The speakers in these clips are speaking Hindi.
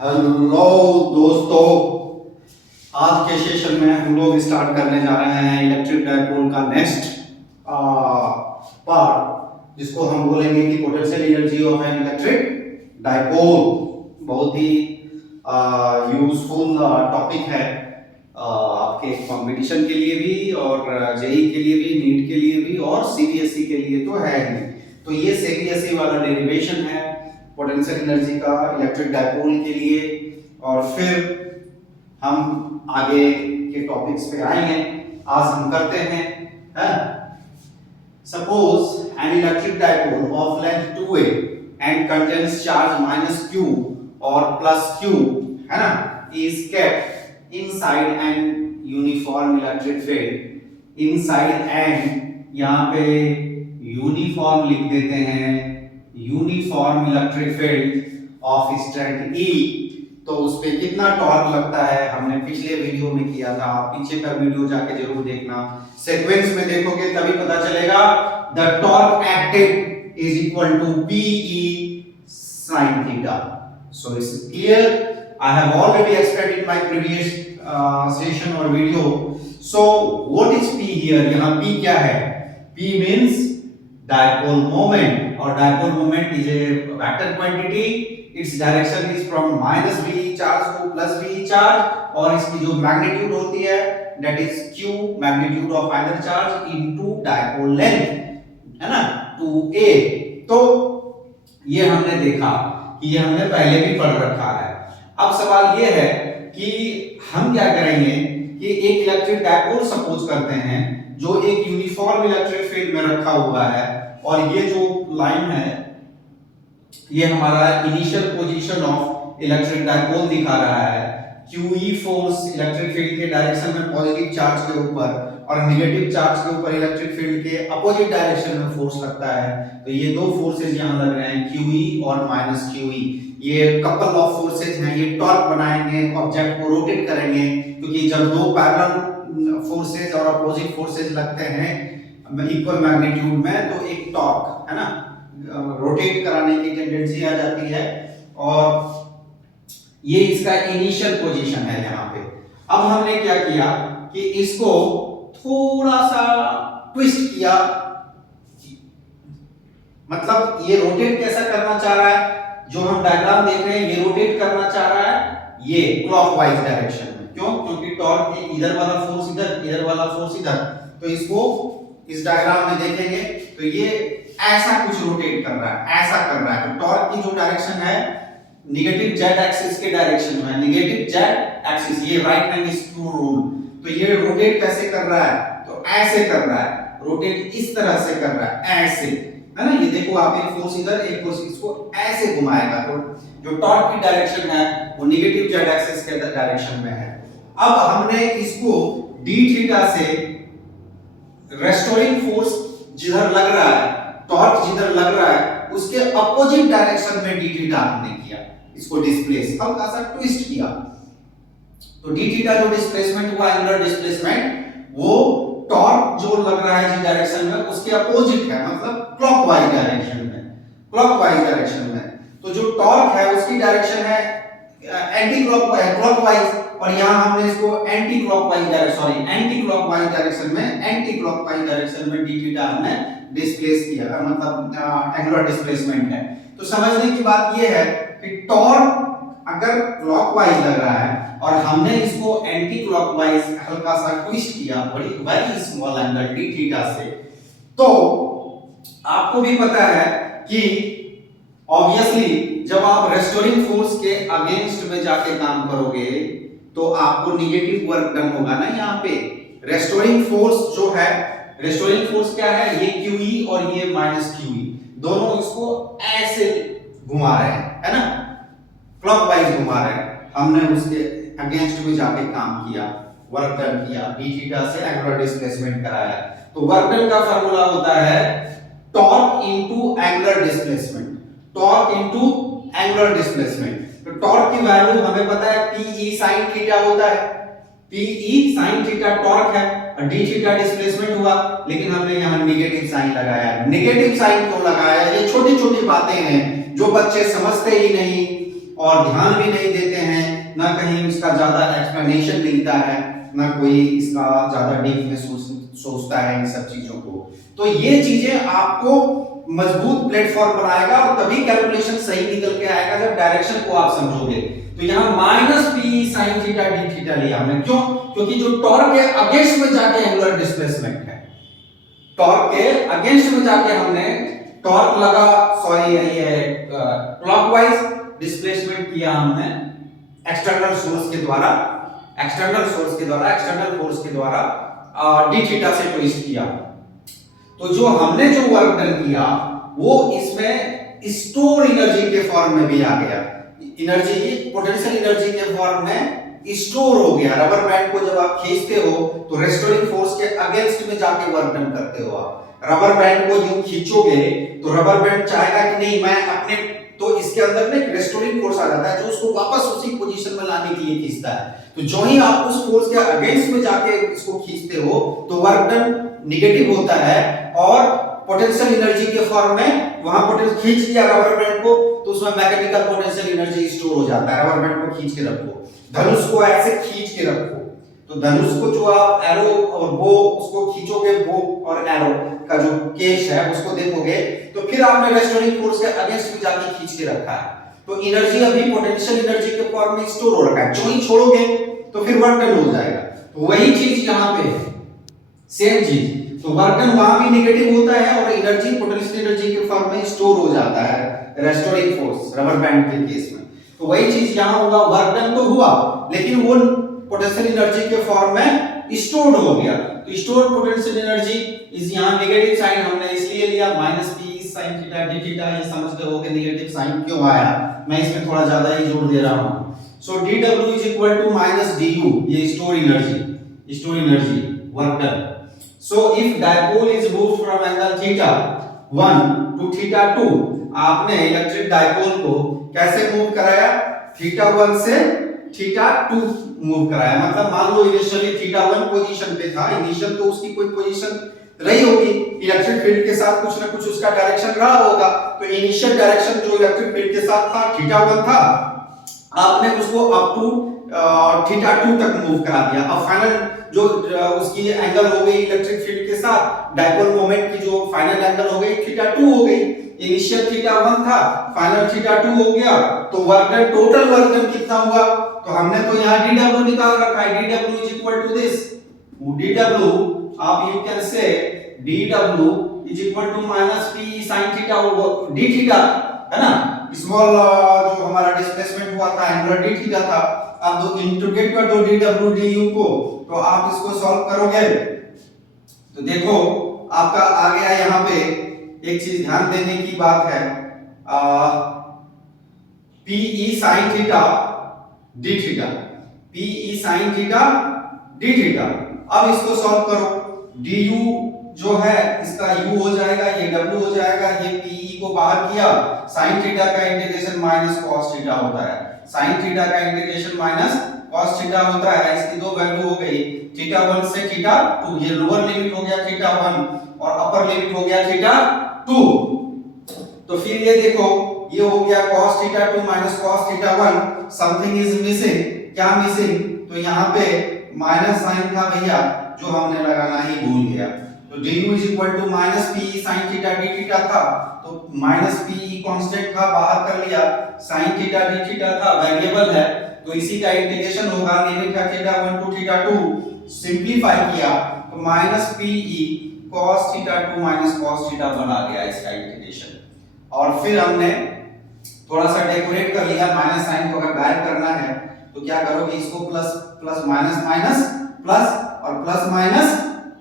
हेलो दोस्तों, आज के सेशन में हम लोग स्टार्ट करने जा रहे हैं इलेक्ट्रिक डाइपोल का नेक्स्ट पार्ट, जिसको हम बोलेंगे कि potential energy of an electric dipole. बहुत ही यूजफुल टॉपिक है आपके कंपटीशन के लिए भी और जेई के लिए भी, नीट के लिए भी और सीबीएसई के लिए तो है ही। तो ये सीबीएसई वाला डेरिवेशन है पोटेंशियल एनर्जी का इलेक्ट्रिक डाइपोल के लिए, और फिर हम आगे के टॉपिक्स पे आएंगे। आज हम करते हैं suppose an electric dipole of length 2a and contains charge -q और +q, है ना, is kept inside N uniform electric field. Inside and यहाँ पे यूनिफॉर्म लिख देते हैं, uniform electric field of strength E। तो उस पे कितना टॉर्क लगता है हमने पिछले वीडियो में किया था, आप पीछे का वीडियो जाके जरूर देखना, सीक्वेंस में देखोगे तभी पता चलेगा। The torque acted is equal to PE sin theta। So it's clear, I have already explained in my previous session or video। So what is P here? यहाँ P क्या है? P means dipole moment, और dipole moment is a vector quantity। its direction is from -v charge to +v charge, और इसकी जो मैग्नीट्यूड होती है that is q, magnitude of either charge into dipole length, है ना, 2a। तो ये हमने देखा कि ये हमने पहले भी पढ़ रखा है। अब सवाल ये है कि हम क्या करेंगे कि एक इलेक्ट्रिक डाइपोल सपोज करते हैं जो एक यूनिफॉर्म इलेक्ट्रिक फील्ड में रखा हुआ है, और ये जो लाइन है ये हमारा initial position of electric dipole दिखा रहा है। QE फोर्स इलेक्ट्रिक फील्ड के डायरेक्शन में पॉजिटिव चार्ज के ऊपर और नेगेटिव चार्ज के ऊपर इलेक्ट्रिक फील्ड के अपोजिट डायरेक्शन में फोर्स लगता है। तो ये दो फोर्सेज यहाँ लग रहे हैं, QE और -QE। ये कपल ऑफ फोर्सेज हैं, ये टॉर्क बनाएंगे, ऑब्जेक्ट को रोटेट करेंगे, क्योंकि जब दो पैरेलल फोर्सेज और अपोजिट फोर्सेज लगते हैं इक्वल मैग्नीट्यूड में तो एक टॉर्क, है ना, रोटेट कराने की टेंडेंसी आ जाती है। और ये इसका इनिशियल पोजीशन है यहाँ पे। अब हमने क्या किया कि इसको थोड़ा सा ट्विस्ट किया, मतलब ये रोटेट कैसा करना चाह रहा है, जो हम डायग्राम देख रहे हैं ये रोटेट करना चाह रहा है ये क्लॉकवाइज डायरेक्शन में। क्यों? क्योंकि टॉर्क के इधर वाला फोर्स इधर, इधर वाला फोर्स इधर, तो इसको इस डायग्राम में देखेंगे तो ये ऐसा कुछ रोटेट कर रहा है, ऐसा कर रहा है। तो टॉर्क की जो डायरेक्शन है नेगेटिव जेड एक्सिस के डायरेक्शन में, नेगेटिव जेड एक्सिस, ये राइट हैंड स्क्रू रूल। तो ये रोटेट कैसे कर रहा है, तो ऐसे कर रहा है, रोटेट इस तरह से कर रहा है, ऐसे, है ना। ये देखो आप, एक फोर्स इधर, एक फोर्स इसको ऐसे घुमाएगा, तो जो टॉर्क की डायरेक्शन है वो नेगेटिव जेड एक्सिस के डायरेक्शन में है। अब हमने इसको d थीटा से रेस्टोरिंग फोर्स जिधर लग रहा है, टॉर्क जिधर लग रहा है उसके अपोजिट डायरेक्शन में d थीटा हमने किया, इसको डिस्प्लेस, हल्का सा ट्विस्ट किया। तो d थीटा जो डिस्प्लेसमेंट हुआ, एंगुलर डिस्प्लेसमेंट, वो टॉर्क जो लग रहा है जिस डायरेक्शन में उसके अपोजिट है, मतलब क्लॉकवाइज डायरेक्शन में, क्लॉकवाइज डायरेक्शन में। तो जो टॉर्क है उसकी डायरेक्शन है एंटी क्लॉकवाइज, क्लॉकवाइज, और यहां हमने इसको एंटी क्लॉकवाइज डायरेक्शन में, एंटी क्लॉकवाइज डायरेक्शन में d थीटा हमने डिस्प्लेस किया, मतलब एंगुलर डिस्प्लेसमेंट है। तो समझने की बात यह है कि टॉर्क अगर क्लॉकवाइज लग रहा है और हमने इसको एंटी क्लॉकवाइज हल्का सा ट्विस्ट किया, very small angle d theta से, तो आपको भी पता है कि ऑब्वियसली जब आप रेस्टोरिंग फोर्स के अगेंस्ट में जाके काम करोगे तो आपको नेगेटिव वर्क डन होगा ना। यहाँ पे रेस्टोरिंग फोर्स जो है, रेस्टोरिंग फोर्स क्या है, ये QE और ये -QE, दोनों इसको ऐसे घुमा रहे हैं, है ना, क्लॉकवाइज घुमा रहे हैं। हमने उसके अगेंस्ट में जाके काम किया, वर्क डन किया, d थीटा से एंगुलर डिस्प्लेसमेंट कराया। तो वर्क डन का फार्मूला होता है torque into angular displacement, torque into angular displacement. तो टॉर्क की वैल्यू हमें पता है PE sin थीटा होता है, PE sin थीटा टॉर्क है, और d थीटा डिस्प्लेसमेंट हुआ, लेकिन हमने यहाँ नेगेटिव साइन लगाया। नेगेटिव साइन क्यों लगाया? ये छोटी छोटी बातें हैं जो बच्चे समझते ही नहीं और ध्यान भी नहीं देते हैं, ना कहीं इसका ज्यादा एक्सप्लेनेशन मिलता है, ना कोई इसका ज्यादा डीप में सोचता है इन सब चीजों को। तो ये चीजें आपको मजबूत प्लेटफॉर्म बनाएगा और तभी कैलकुलेशन सही निकल के आएगा जब डायरेक्शन को आप समझोगे। तो यहाँ minus P sine theta D theta लिया हमने, क्यों? क्योंकि जो टॉर्क के अगेंस्ट में जाके एंगुलर डिस्प्लेसमेंट है, टॉर्क के अगेंस्ट में जाके हमने टॉर्क लगा, सॉरी ये क्लॉकवाइज डिस्प्लेसमेंट किया हमने एक्सटर्नल सोर्स के द्वारा, एक्सटर्नल फोर्स के द्वारा डी थीटा से ट्विस्ट किया। तो जो हमने जो वर्क डन किया वो इसमें स्टोर एनर्जी के फॉर्म में भी आ गया, एनर्जी पोटेंशियल एनर्जी के फॉर्म में स्टोर हो गया। रबर बैंड को जब आप खींचते हो तो रेस्टोरिंग फोर्स के अगेंस्ट में जाके वर्क डन करते हो। आप रबर बैंड को यूं खींचोगे तो रबर बैंड चाहेगा कि नहीं मैं अपने, तो इसके अंदर में एक रेस्टोरिंग फोर्स आ जाता है जो उसको वापस उसी पोजीशन में लाने के लिए खींचता है। तो जो ही आप उस फोर्स के अगेंस्ट में जाके इसको खींचते हो तो वर्क डन नेगेटिव होता है और पोटेंशियल एनर्जी के फॉर्म में वहां पोटेंशियल खींच लिया रबर बैंड को तो उसमें मैकेनिकल पोटेंशियल एनर्जी स्टोर हो जाता है। रबर बैंड को खींच के रखो, धनुष को ऐसे खींच के रखो, तो धनुष को जो आप एरो और बो उसको खींचोगे, बो और एरो का जो केस है उसको देखोगे तो फिर आपने रेस्टोरिंग फोर्स के अगेंस्ट में जाके खींच के रखा है। तो एनर्जी अभी पोटेंशियल एनर्जी के फॉर्म में स्टोर हो रखा है, जो ही छोड़ोगे तो फिर वर्क डन हो जाएगा। तो वही चीज यहाँ पे है, सेम चीज। तो वर्क डन वहां भी नेगेटिव होता है और एनर्जी पोटेंशियल एनर्जी के फॉर्म में स्टोर हो जाता है रेस्टोरिंग फोर्स रबर बैंड के केस में। तो वही चीज यहां होगा, वर्क डन तो हुआ लेकिन वो पोटेंशियल एनर्जी के फॉर्म में स्टोर्ड हो गया। तो स्टोर्ड पोटेंशियल एनर्जी इज यहां नेगेटिव साइन हमने इसलिए लिया minus P sin theta D theta. ये समझते हो कि नेगेटिव साइन क्यों आया, मैं इसमें थोड़ा ज्यादा ही जोर दे रहा हूं। So dw is equal to minus du, ये store energy work done. So if dipole is moved from angle theta 1 to theta 2, आपने इलेक्ट्रिक डाइपोल को कैसे मूव कराया? थीटा 1 से थीटा 2 मूव कराया। मतलब मान लो इनिशियली थीटा 1 पोजीशन पे था, इनिशियल तो उसकी कोई पोजीशन रही होगी, इलेक्ट्रिक फील्ड के साथ कुछ ना कुछ उसका डायरेक्शन रहा होगा। तो इनिशियल डायरेक्शन जो इलेक्ट्रिक फील्ड के साथ था थीटा 1 था, आपने उसको अप टू थीटा 2 तक मूव करा दिया। अब फाइनल जो उसकी एंगल हो गई इलेक्ट्रिक फील्ड के साथ, डाइपोल मोमेंट की जो फाइनल एंगल हो गई थीटा 2 हो गई। इनिशियल थीटा 1 था, फाइनल थीटा 2 हो गया। तो work done, total work done कितना हुआ? तो हमने तो यहाँ dw निकाल रखा है, dw is equal to this, dw आप you can say dw is equal to minus p sin theta d theta, है ना, स्मॉल जो हमारा डिस्प्लेसमेंट हुआ था एंगुलर d थीटा था। अब दो इंटीग्रेट कर दो dw du को, तो आप इसको सॉल्व करोगे तो देखो आपका आ गया। यहाँ पे एक चीज ध्यान देने की बात है, pe sin theta d theta, pe sin theta d theta. अब इसको सॉल्व करो, du जो है इसका u हो जाएगा, ये w हो जाएगा, ये pe को बाहर किया, sin थीटा का इंटीग्रेशन माइनस cos थीटा होता है, sin थीटा का इंटीग्रेशन माइनस cos थीटा होता है। इसकी दो वैल्यू हो गई, थीटा 1 से थीटा 2, ये लोअर लिमिट हो गया थीटा 1 और अपर लिमिट हो गया थीटा 2। तो फिर ये देखो ये हो गया cos theta 2 minus cos theta 1, something is missing. क्या मिसिंग? तो यहाँ पे माइनस साइन था भैया जो हमने लगाना ही भूल गया। तो du is equal to minus p sin theta d theta था, तो माइनस p कांस्टेंट था बाहर कर लिया, sin थीटा d थीटा था वेरिएबल है तो इसी का इंटीग्रेशन होगा, लिमिट है थीटा 1 टू थीटा 2, सिंपलीफाई किया तो minus pe cos theta 2 minus cos theta 1 आ गया इसका इंटीग्रेशन। और फिर हमने थोड़ा सा डेकोरेट कर लिया, माइनस साइन को अगर गायब करना है तो क्या करोगे, इसको plus plus minus minus plus और प्लस माइनस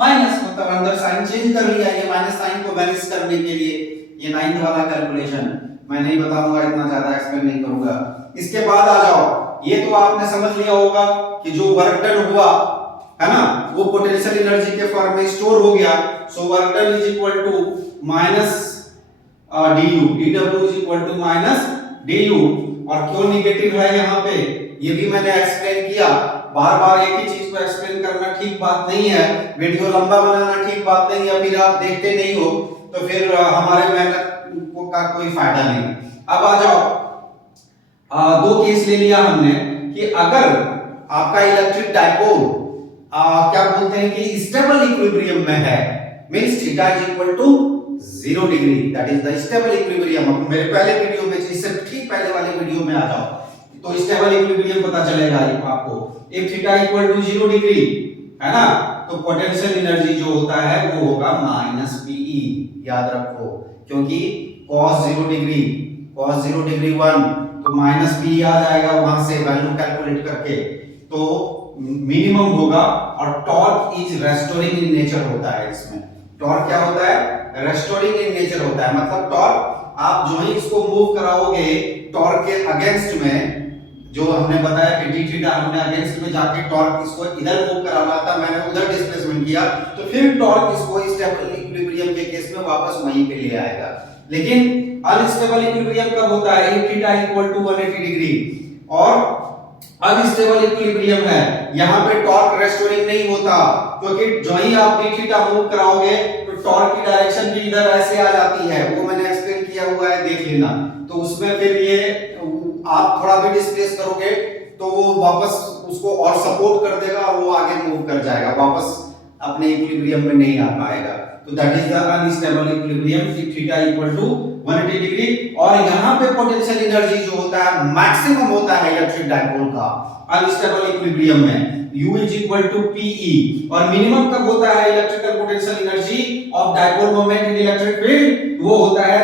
माइनस, मतलब अंदर साइन चेंज कर लिया ये माइनस साइन को बैलेंस करने के लिए। ये 9th वाला कैलकुलेशन मैं नहीं बताऊंगा, इतना ज्यादा एक्सप्लेन नहीं करूंगा। इसके बाद आ जाओ, ये तो आपने समझ लिया होगा कि जो वर्क डन हुआ है ना वो पोटेंशियल एनर्जी के फॉर्म में स्टोर हो गया। So work done is equal to minus du, dw is equal to minus du। और क्यों नेगेटिव है यहाँ पे ये भी मैंने एक्सप्लेन किया। बार बार एक ही चीज को एक्सप्लेन करना ठीक बात नहीं है, वीडियो लंबा बनाना ठीक बात नहीं है, फिर आप देखते नहीं हो तो फिर हमारे मेहनत का कोई फायदा नहीं। अब आ जाओ, दो केस ले लिया हमने कि अगर आपका इलेक्ट्रिक डाइपोल क्या बोलते हैं कि स्टेबल इक्विलिब्रियम में है, means theta is equal to 0 degree, that is the stable equilibrium. मेरे पहले वीडियो में, इससे ठीक पहले वाले वीडियो में आ जाओ तो स्टेबल इक्विलिब्रियम पता चलेगा आपको। If theta equal to 0 degree है ना, तो पोटेंशियल एनर्जी जो होता है वो होगा माइनस पीई, याद रखो, क्योंकि cos 0 डिग्री 1 तो माइनस पी आ जाएगा, वहां से वैल्यू कैलकुलेट करके तो मिनिमम होगा। और torque is restoring in nature होता है, इसमें टॉर्क क्या होता है, रेस्टोरिंग इन नेचर होता है, मतलब टॉर्क आप जो ही इसको मूव कराओगे टॉर्क के अगेंस्ट में, जो हमने बताया कि डी थीटा हमने अगेंस्ट में जाके टॉर्क इसको इधर मूव कराना था, मैंने उधर डिस्प्लेसमेंट किया, तो फिर टॉर्क इसको स्टेबल इक्विलिब्रियम के केस में वापस वहीं पे ले आएगा। लेकिन अनस्टेबल इक्विलिब्रियम कब होता है, if theta equal to 180 degree और अनस्टेबल इक्विलिब्रियम है, यहां पे टॉर्क रेस्टोरिंग नहीं होता, क्योंकि जो ही आप डी थीटा मूव कराओगे तो टॉर्क की डायरेक्शन भी इधर ऐसे आ जाती है, वो मैंने एक्सप्लेन किया हुआ है, देख लेना। तो उसमें फिर ये आप थोड़ा भी डिस्प्लेस करोगे तो वो वापस उसको और सपोर्ट कर देगा और वो आगे मूव कर जाएगा, वापस अपने इक्विलिब्रियम में नहीं आ पाएगा। तो that is the unstable equilibrium if theta equal to 180 degree. और यहाँ पे पोटेंशियल एनर्जी जो होता है मैक्सिमम होता है इलेक्ट्रिक डाइपोल का अनस्टेबल इक्विलिब्रियम में, U is equal to PE। और मिनिमम कब होता है electrical potential energy of dipole moment in electric field, वो होता है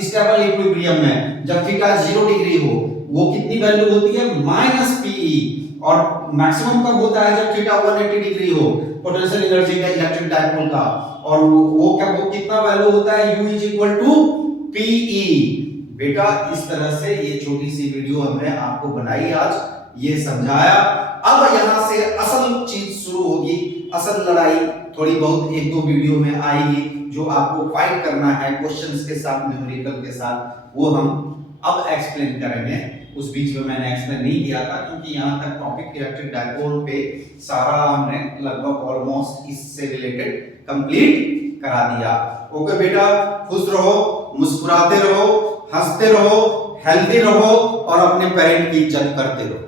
स्टेबल इक्विलिब्रियम में, जब थीटा 0 डिग्री हो। वो कितनी वैल्यू होती है, माइनस पीई। और मैक्सिमम कब होता है, जब थीटा 180 डिग्री हो पोटेंशियल एनर्जी का इलेक्ट्रिक डाइपोल का, और वो कितना वैल्यू होता है, U is equal to PE। बेटा इस तरह से ये छोटी सी वीडियो हमने आपको बनाई आज, ये समझाया। अब यहां से असल चीज शुरू होगी, असल लड़ाई थोड़ी बहुत एक दो वीडियो में आएगी, जो आपको फाइट करना है क्वेश्चंस के साथ, न्यूमेरिकल के साथ, वो हम अब एक्सप्लेन करेंगे। उस बीच में मैंने एक्सप्लेन नहीं किया था, क्योंकि यहां तक टॉपिक इलेक्ट्रिक डाइपोल पे सारा हमने लगभग ऑलमोस्ट इससे रिलेटेड कंप्लीट करा दिया। ओके बेटा, खुश रहो, मुस्कुराते रहो, हंसते रहो, हेल्दी रहो और अपने पेरेंट की इज्जत करते रहो।